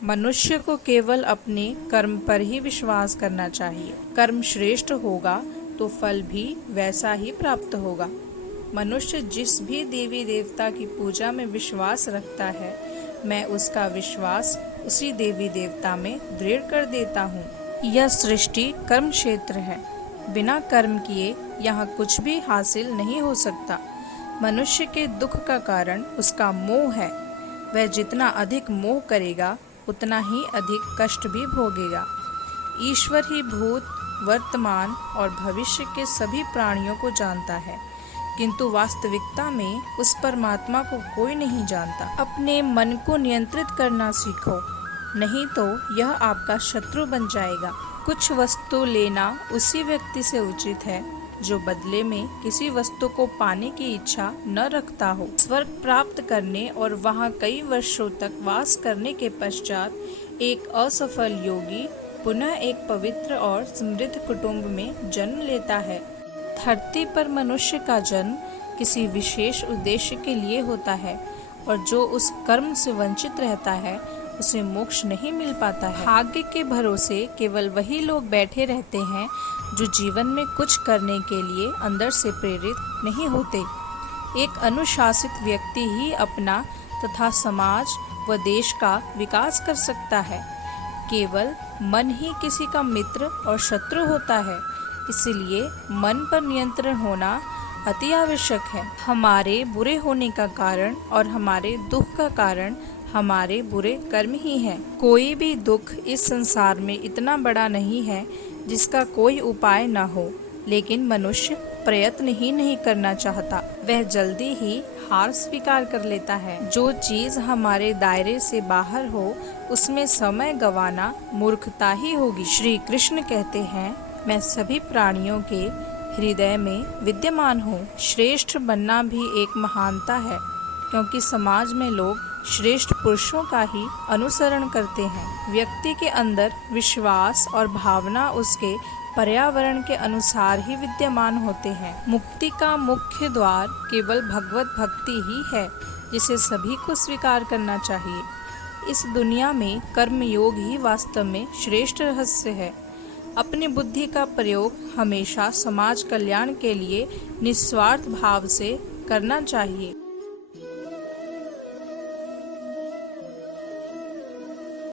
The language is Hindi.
मनुष्य को केवल अपने कर्म पर ही विश्वास करना चाहिए। कर्म श्रेष्ठ होगा तो फल भी वैसा ही प्राप्त होगा। मनुष्य जिस भी देवी देवता की पूजा में विश्वास रखता है, मैं उसका विश्वास उसी देवी देवता में दृढ़ कर देता हूँ। यह सृष्टि कर्म क्षेत्र है। बिना कर्म किए यहाँ कुछ भी हासिल नहीं हो सकता। मनुष्य के दुख का कारण उसका मोह है। वह जितना अधिक मोह करेगा उतना ही अधिक कष्ट भी भोगेगा। ईश्वर ही भूत, वर्तमान और भविष्य के सभी प्राणियों को जानता है, किंतु वास्तविकता में उस परमात्मा को कोई नहीं जानता। अपने मन को नियंत्रित करना सीखो, नहीं तो यह आपका शत्रु बन जाएगा। कुछ वस्तु लेना उसी व्यक्ति से उचित है जो बदले में किसी वस्तु को पाने की इच्छा न रखता हो। स्वर्ग प्राप्त करने और वहां कई वर्षों तक वास करने के पश्चात एक असफल योगी पुनः एक पवित्र और समृद्ध कुटुंब में जन्म लेता है। धरती पर मनुष्य का जन्म किसी विशेष उद्देश्य के लिए होता है, और जो उस कर्म से वंचित रहता है उसे मोक्ष नहीं मिल पाता है। भाग्य के भरोसे केवल वही लोग बैठे रहते हैं जो जीवन में कुछ करने के लिए अंदर से प्रेरित नहीं होते। एक अनुशासित व्यक्ति ही अपना तथा समाज व देश का विकास कर सकता है। केवल मन ही किसी का मित्र और शत्रु होता है, इसलिए मन पर नियंत्रण होना अति आवश्यक है। हमारे बुरे होने का कारण और हमारे दुख का कारण हमारे बुरे कर्म ही हैं। कोई भी दुख इस संसार में इतना बड़ा नहीं है जिसका कोई उपाय न हो, लेकिन मनुष्य प्रयत्न ही नहीं करना चाहता। वह जल्दी ही हार स्वीकार कर लेता है। जो चीज हमारे दायरे से बाहर हो उसमें समय गंवाना मूर्खता ही होगी। श्री कृष्ण कहते हैं, मैं सभी प्राणियों के हृदय में विद्यमान हूँ। श्रेष्ठ बनना भी एक महानता है, क्योंकि समाज में लोग श्रेष्ठ पुरुषों का ही अनुसरण करते हैं। व्यक्ति के अंदर विश्वास और भावना उसके पर्यावरण के अनुसार ही विद्यमान होते हैं। मुक्ति का मुख्य द्वार केवल भगवत भक्ति ही है, जिसे सभी को स्वीकार करना चाहिए। इस दुनिया में कर्म योग ही वास्तव में श्रेष्ठ रहस्य है। अपनी बुद्धि का प्रयोग हमेशा समाज कल्याण के लिए निस्वार्थ भाव से करना चाहिए।